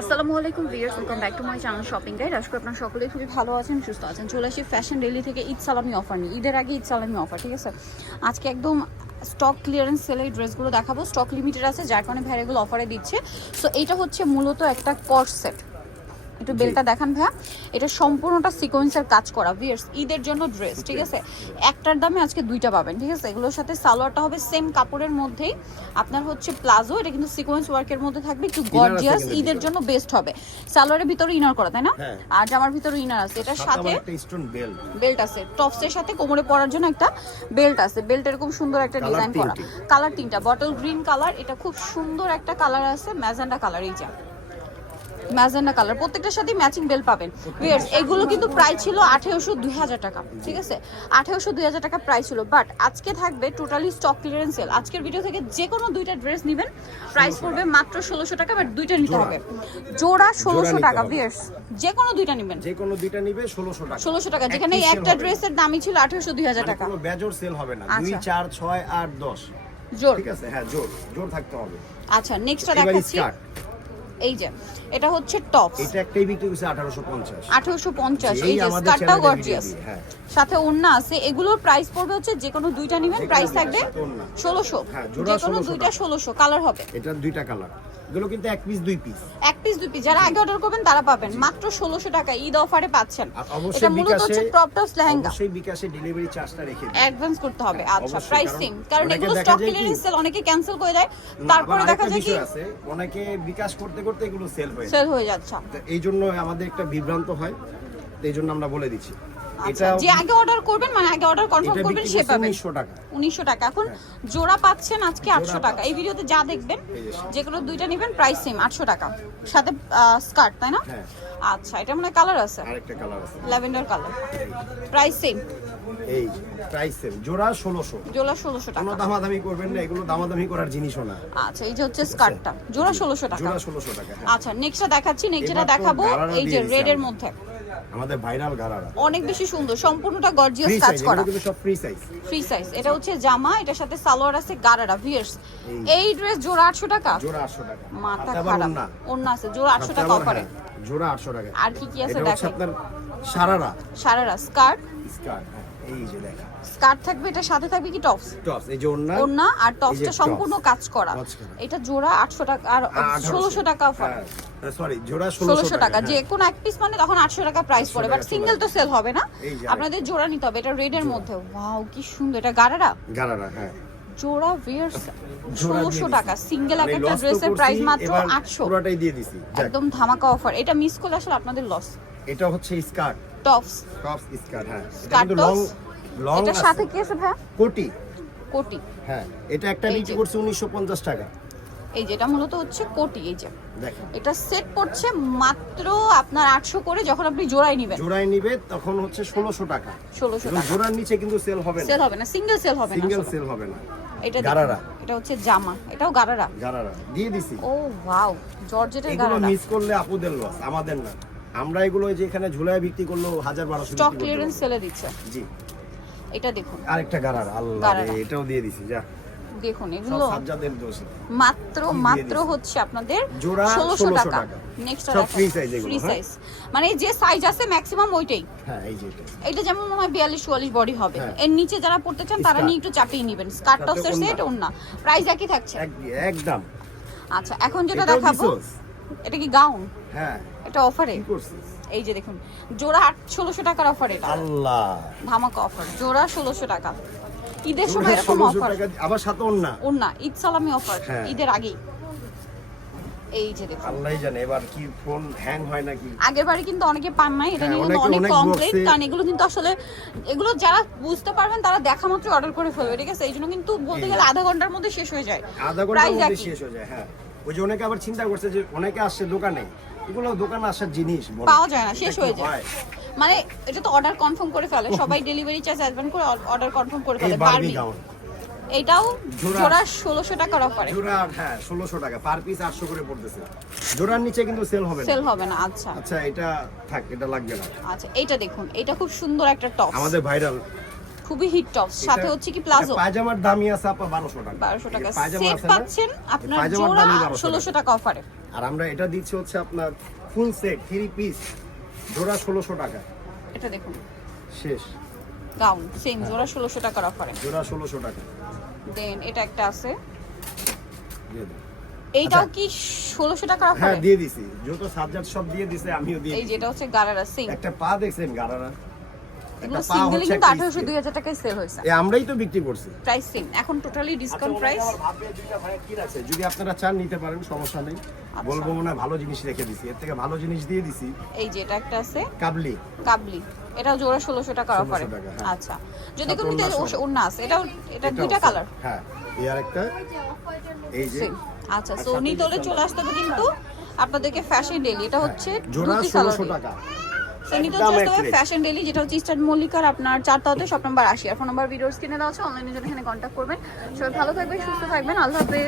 আসসালামু আলাইকুম viewers welcome back to my channel shopping guide আজকে আপনারা সকলেই খুবই ভালো আছেন, সুস্থ আছেন। চলে আসি ফ্যাশন ডেলি থেকে ঈদ সালামি অফার নিই ঈদের আগে ঈদ সালামি অফার ঠিক আছে? আজকে একদম স্টক ক্লিয়ারেন্স সেলে এই ড্রেসগুলো দেখাবো। স্টক লিমিটেড আছে, যার কারণে ভাইয়া এগুলো অফারে দিচ্ছে। সো এটা হচ্ছে মূলত একটা কর সেট একটু বেলটা দেখান ভাইয়া। এটা সম্পূর্ণটা সিকোয়েন্সের কাজ করা ভিয়ার্স ঈদের জন্য ড্রেস ঠিক আছে? একটার দামে আজকে দুইটা পাবেন ঠিক আছে? এগুলোর সাথে সালোয়ারটা হবে সেম কাপড়ের মধ্যেই। আপনার হচ্ছে প্লাজো এটা কিন্তু সিকোয়েন্স ওয়ার্কের মধ্যে থাকবে একটু গর্জিয়াস ঈদের জন্য বেস্ট হবে। সালোয়ারের ভিতরে ইনার করা তাই না? হ্যাঁ। আর জামার ভিতরে ইনার আছে। এটার সাথে বেল্ট আছে। টপসের সাথে কোমরে পরার জন্য একটা বেল্ট আছে। বেল্ট এরকম সুন্দর একটা ডিজাইন করা। কালার তিনটা। বটল গ্রিন কালার এটা খুব সুন্দর একটা কালার আছে ম্যাজেন্ডা কালার এই যা। Magenta colour. প্রত্যেকটার সাথে ম্যাচিং বেল পাবেন। ভিউয়ার্স এগুলো কিন্তু প্রাইস ছিল আঠেরোশো দুই হাজার টাকা ঠিক আছে? আঠেরোশো দুই হাজার টাকা প্রাইস ছিল বাট আজকে থাকবে টোটালি স্টক ক্লিয়ারেন্স সেল আজকের ভিডিও থেকে যে কোনো দুইটা ড্রেস নেবেন প্রাইস পড়বে মাত্র ষোলোশো টাকা বাট দুইটা নিতে। হবে। জোড়া ষোলোশো টাকা। ভিউয়ার্স যে কোনো দুইটা নেবেন। যে কোনো দুইটা নিবে ষোলোশো টাকা। ষোলোশো টাকা যেখানে একটা ড্রেসের দামই ছিল আঠেরোশো দুই হাজার মানে টাকা। বেজোর সেল হবে না। দুই আচ্ছা। চার ছয় আট দশ। জোর ঠিক আছে? হ্যাঁ জোর জোর থাকতে হবে। আচ্ছা নেক্সটটা দেখাচ্ছি। এই যে এটা হচ্ছে টপ এটা একটাই বিক্রি হচ্ছে আঠারোশো পঞ্চাশ এই এই যে চ্যানেলে গর্জিয়াস হ্যাঁ। সাথে ওন্না আছে এগুলোর প্রাইস পড়বে হচ্ছে যে কোনো দুইটা নেবেন প্রাইস থাকবে সাথে ওড়না। ষোলোশো হ্যাঁ, যে কোনো দুইটা টাকা। ষোলোশো কালার হবে এটা দুইটা কালার এগুলো কিন্তু এক পিস দুই পিস এক পিস দুই পিস যারা আগে অর্ডার করবেন তারা পাবেন। মাত্র ষোলোশো টাকা ঈদ অফারে পাচ্ছেন। এটা মূলত হচ্ছে ক্রপ টপস লেহেঙ্গা। অবশ্যই বিকাশে ডেলিভারি চার্জটা রেখে। অ্যাডভান্স করতে হবে। আচ্ছা অবশ্যই, প্রাইস কারণ সেম কারণ অনেকে এগুলো স্টক ক্লিয়ারেন্স সেল অনেকে ক্যান্সেল করে দেয়। তারপরে দেখা যায় কি অনেকে বিকাশ করতে করতে এগুলো সেল হয়ে সেল হয়ে যাচ্ছে। এই জন্য আমাদের একটা বিভ্রান্ত হয়। এই জন্য আমরা বলে দিচ্ছি। আচ্ছা যে আগে অর্ডার করবেন মানে আগে অর্ডার কনফার্ম করবেন সে পাবেন। উনিশশো টাকা। উনিশশো টাকা। এখন জোড়া পাচ্ছেন আজকে আটশো জোড়া টাকা। এই ভিডিওতে যা দেখবেন যে। কোনো দুইটা নেবেন প্রাইস সেম আটশো টাকা। সাথে স্কার্ট তাই না? হ্যাঁ। আচ্ছা এটা মানে কালার আছে। আরেকটা কালার আছে। ল্যাভেন্ডার কালার প্রাইস সেম এই প্রাইস সেম জোড়া ষোলোশো। জোড়া ষোলোশো কোনো টাকা। দামাদামি করবেন না এগুলো দামাদামি করার জিনিসও না। আচ্ছা এই যে হচ্ছে স্কার্টটা জোড়া ষোলোশো টাকা। জোড়া ষোলোশো টাকা হ্যাঁ। আচ্ছা নেক্সটটা দেখাচ্ছি নেক্সট যেটা দেখাবো এই যে রেড এর। মধ্যে। আমাদের ভাইরাল গারারা অনেক বেশি সুন্দর সম্পূর্ণটা গর্জিয়াস কাজ করা। কিন্তু সব ফ্রি সাইজ ফ্রি সাইজ এটা হচ্ছে জামা এটার সাথে সালোয়ার আছে গারারা ভিয়ার্স এই। ড্রেস জোড়া আটশো টাকা? জোড়া আটশো টাকা। মাথা খারাপ। ওড়না। অন্য আছে জোড়া আটশো সাথে টাকা অফারে হ্যাঁ, জোড়া আটশো টাকা। আর কি কি আছে আপনার সারারা। সারারা স্কার্ট স্কার্ট এই যে দেখা স্কার্ট থাকবে এটা সাথে থাকবে কি টপস? টপস এই যে ওড়না ওড়না আর টপসটা সম্পূর্ণ কাজ করা। এটা জোড়া আটশো টাকা আর ষোলোশো টাকা অফার সরি জোড়া ষোলোশো টাকা যে হ্যাঁ। কোনো এক পিস মানে তখন আটশো টাকা প্রাইস পড়ে বাট সিঙ্গেল তো সেল হবে না। আপনাদের জোড়া নিতে হবে এটা রেডের মধ্যে। ওয়াও কি সুন্দর এটা গারারা? গারারা হ্যাঁ। জোড়া ভিয়ার্স জোড়া ষোলোশো টাকা। সিঙ্গেল এক একটা ড্রেসের প্রাইস মাত্র আটশো। পুরোটাই দিয়ে দিছি একদম ধামাকা অফার এটা মিস করলে আসলে আপনাদের লস এটা হচ্ছে স্কার্ট। টপস টপস স্কার্ট হ্যাঁ। কিন্তু লং লং এটার সাথে কি আছে ভাই? কোটি। কোটি। হ্যাঁ এটা একটা যে। করছে উনিশশো পঞ্চাশ টাকা। এই যেটা মূলত হচ্ছে কোটি এই যে। দেখেন। এটা সেট পড়ছে মাত্র আপনার আটশো করে যখন আপনি জোড়াই নেবেন। জোড়ায় নিবে তখন হচ্ছে ষোলোশো টাকা। ষোলোশো এবং টাকা। জোড়ার নিচে কিন্তু সেল হবে না। সেল হবে না সিঙ্গেল সেল হবে না সিঙ্গেল সেল হবে না। এটা গারারা। এটা হচ্ছে জামা এটাও গারারা। গারারা। দিয়ে দিছি। ও ওয়াও জর্জেটের এগুলো মিস করলে আপুদের লস আমাদের না। আমরা এগুলো যে এখানে ঝুলায় বিক্রি করল হাজার বারোশো স্টক ক্লিয়ারেন্স। সেলে দিচ্ছে জি এটা দেখুন আরেকটা গারারা আল্লাহ। রে, এটাও দিয়ে দিছি যা দেখুন সব এগুলো সাজ্জাদের দোষ মাত্র মাত্র হচ্ছে আপনাদের জোড়া ষোলোশো 1600 টাকা টাকা। নেক্সট সব free size এগুলো, ফ্রি হ্যাঁ? সাইজ মানে যে সাইজ আছে ম্যাক্সিমাম ওইটাই হ্যাঁ এই যে এটা। এটা যেমন মনে হয় বিয়াল্লিশ চুয়াল্লিশ বডি হবে হ্যাঁ। এর নিচে যারা পড়তে চান তারা। নিয়ে একটু চাপিয়ে নেবেন স্কার্ট টপসের ওড়না। সেট ওড়না প্রাইস একই থাকছে এক- একদম আচ্ছা এখন যেটা দেখাবো? এটা কি গাউন? হ্যাঁ। এটা অফারে? কি করছিস? এই যে দেখুন জোড়া আট ষোলোশো টাকার অফার এটা। আল্লাহ। ধামাকা অফার জোড়া ষোলোশো টাকা। ঈদের সময় এরকম অফার। আবার সাথে ওড়না? ওড়না ঈদ সালামি অফার হ্যাঁ। ঈদের আগেই। এই যে দেখুন। আল্লাহই জানে এবার কি ফোন হ্যাং হয় নাকি? আগের বারে কিন্তু অনেকে পান নাই এটা হ্যাঁ, নিয়ে কিন্তু অনেক বলছে। কারণ এগুলো কিন্তু আসলে এগুলো যারা বুঝতে পারবেন তারা দেখা মাত্র অর্ডার করে ফেলবে ঠিক আছে? এই জন্য কিন্তু বলতে গেলে আধা ঘণ্টার মধ্যে শেষ হয়ে যায়। আধা ঘণ্টার মধ্যে শেষ হয়ে যায় হ্যাঁ। ওই যে অনেকে আবার চিন্তা করছে যে অনেকে আসছে দোকানে এগুলো দোকানে আসার জিনিস পাওয়া যায় না, শেষ হয়ে যায়। মানে এটা তো অর্ডার কনফার্ম করে ফেলে সবাই ডেলিভারি চার্জ অ্যাডভান্স করে অর্ডার কনফার্ম করে ফেলে বারবি এটাও জোড়া। ষোলোশো টাকার অফারে জোড়া হ্যাঁ ষোলোশো টাকা পার পিস আটশো করে পড়তেছে। জোড়ার নিচে কিন্তু সেল হবে না। সেল হবে না আচ্ছা। আচ্ছা এটা থাক এটা লাগবে না। আচ্ছা এইটা দেখুন এটা খুব সুন্দর একটা টপ আমাদের ভাইরাল খুবই হিট টপ সাথে হচ্ছে কি প্লাজো দামই আছে আপা বারোশো টাকা। বারোশো টাকা। সেট পাচ্ছেন আপনার জোড়া দামই 1200 ষোলোশো টাকা অফারে আর আমরা এটা দিচ্ছি হচ্ছে আপনার ফুল সেট থ্রি পিস জোড়া ষোলোশো টাকা। এটা দেখুন। শেষ। গাউন সেম জোড়া ষোলোশো টাকার অফারে জোড়া ষোলোশো টাকা। দেন এটা একটা আছে। এইটাও আচ্ছা। কি ষোলোশো টাকার হ্যাঁ দিয়ে দিছি। যত সাবজেক্ট সব দিয়ে দিছে আমিও দিয়ে এই যেটা হচ্ছে গারারা সেম একটা পা দেখছেন গারারা? এগুলো একটা পা সিঙ্গেলই হচ্ছে কিন্তু একটা আঠারোশো স্কেল। দুই হাজার টাকায় সেল হয়েছে। এ আমরাই তো বিক্রি করছি। প্রাইস সেম এখন টোটালি ডিসকাউন্ট আচ্ছা, প্রাইস ওনারা আবার ভাববে দুইটা ভাইয়ের কি আছে? যদি আপনারা চান নিতে পারেন সমস্যা নেই। আচ্ছা। বলব ভালো জিনিস রেখে দিছি এর থেকে ভালো জিনিস দিয়ে দিছি। এই যে এটা একটা আছে। কাবলি। কাবলি এটাও জোড়া ষোলোশো 1600 টাকা, হ্যাঁ। আচ্ছা যদি কোনো নিতে ওড়না আছে এটাও এটা দুইটা কালার হ্যাঁ এই আরেকটা। এই যে আচ্ছা আর সো সাথে নিতে হলে যে চলে আসতে হবে কিন্তু আপনাদেরকে ফ্যাশন ডেলি এটা হচ্ছে হ্যাঁ, জোড়া দুটি ষোলোশো কালার টাকা। নিতে হচ্ছে। ফ্যাশন ডেলি যেটা হচ্ছে ইস্টার্ন মল্লিকার আপনার চারটাতে সব নম্বর আশি। আর ফোন নম্বর দেওয়া আছে অনলাইনে জন্য এখানে কন্ট্যাক্ট করবেন। সবাই ভালো থাকবেন সুস্থ থাকবেন। আল্লাহ হাফেজ।